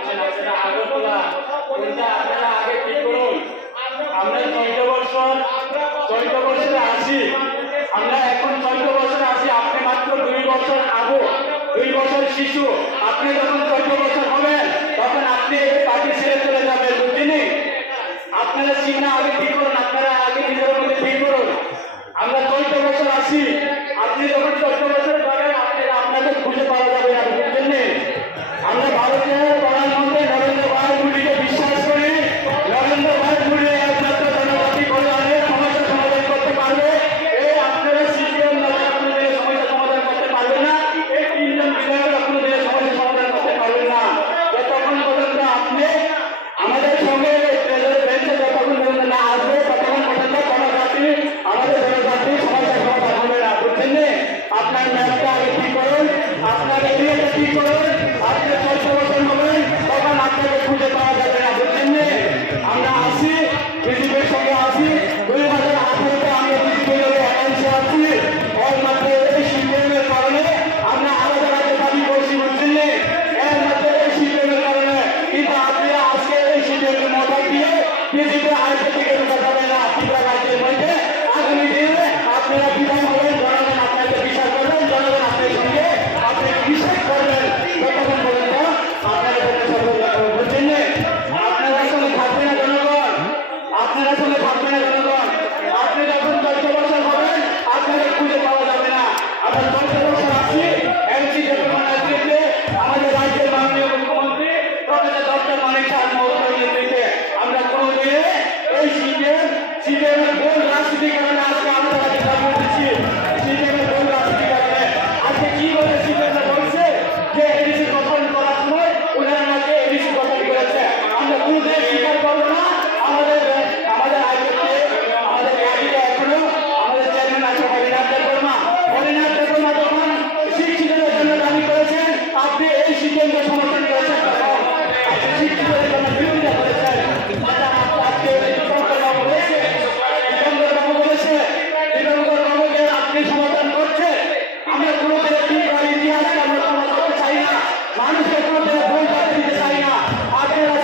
বলছেন আপনারা আগরতলা কোনটা আপনারা আগে ঠিক করুন। আমরা 14 বছরে আছি, আমরা এখন 14 বছরে আছি, আপনি মাত্র 2 বছর আবু, 2 বছর শিশু। আপনি যখন 14 বছর হবেন তখন আপনি পার্টি ছেড়ে চলে যাবেন, বুঝছেন? আপনারা চিন্তা আগে ঠিক করুন, আপনারা আগে নিজের মধ্যে ঠিক করুন। আমরা 14 বছর আছি, আপনি যখন 14 বছর যাবেন আপনাদের খুঁজে পাওয়া যাবে না, বুঝছেন? আমরা ভারতের প্রধানমন্ত্রী নরেন্দ্র ভাই মোদীকে বিশ্বাস করি। নরেন্দ্র ভাই মোদী একমাত্র জনজাতি কল্যাণের সমস্যা সমাধান করতে পারবে। এই আপনারা সিপিএম আপনাদের সমস্যা সমাধান করতে পারবেন না, এই 3 জন বিধায়ক আপনাদের সমস্যা সমাধান করতে পারবেন না। যতক্ষণ পর্যন্ত আপনি আমাদের সঙ্গে বেঞ্চে যতক্ষণ পর্যন্ত না আসবে ততক্ষণ পর্যন্ত কোনো জাতি আমাদের জনজাতির সমস্যা সমাধান হবে না, বুঝছেন? আপনার ম্যাপটা আগে ঠিক করুন, আপনার এরিয়াটা ঠিক করুন। আপনি 14 বছর হবেন তখন আপনাকে খুঁজে পাওয়া যাবে না, বুঝছেন? আমরা আসি, বিজেপির সঙ্গে আসি, 2018-তে আমরা বিজেপির অ্যালায়েন্সে আছি। একমাত্র এই সিপিএমের কারণে আমরা আলাদা আলাদা দাবি করছি, বুঝছেন? একমাত্র এই সিপিএমের কারণে। কিন্তু আপনি আজকে এই সিপিএমের মদত দিয়ে বিজেপি আজকে থেকে ঢুকা যাবে না। ত্রিপুরা রাজ্যের মধ্যে আগামী দিনে আপনারা বিধান হবেন, জনগণ আপনাকে বিচার করবেন, জনগণ আপনার সঙ্গে আপনি বিশ্বাস করবেন। যতক্ষণ পর্যন্ত আপনাদের বুঝছেন? আপনারা সঙ্গে থাকবে না জনগণ, আপনারা সঙ্গে থাকবে না জনগণ। আপনি যখন 14 বছর হবেন আপনাদের খুঁজে পাওয়া যাবে না। আমরা 14 বছর আছি, এমসি যখন নেতৃত্বে আমাদের রাজ্যের মাননীয় মুখ্যমন্ত্রী প্রফেসর ডক্টর মানিক সাহা মহোদয়ের নেতৃত্বে আমরা কোনোদিনে এই সিপিএমের ভুল রাজনীতির কারণে আজকে আমরা দাবি উঠেছি। সিপিএমের ভুল রাজনীতির কারণে আজকে কি বলে সিপিএমরা বলছে যে এডিসি গঠন করার সময় ওনারা নাকি এডিসি গঠন করেছে। আমরা কোনোদিন স্বীকার করবো না। আমাদের আইপিতে আমাদের পার্টিতে এখনো আমাদের চেয়ারম্যান আছে হরিনাথ দেববর্মা। হরিনাথ দেববর্মা যখন শিক্ষিতদের জন্য দাবি করেছেন, আপনি এই সিপিএমকে সমর্থন করেছেন, আপনি শিক্ষিতদের জন্য বিরোধিতা করেছেন। আজকে দিগম্বরবাবু বলেছে দিগম্বরবাবুকে আপনি সমর্থন করছেন। আমরা কোনোদিন ইতিহাসকে আমরা সমাজ করতে চাই না, মানুষের কোনোদিন ভুল করতে দিতে চাই না। আপনারা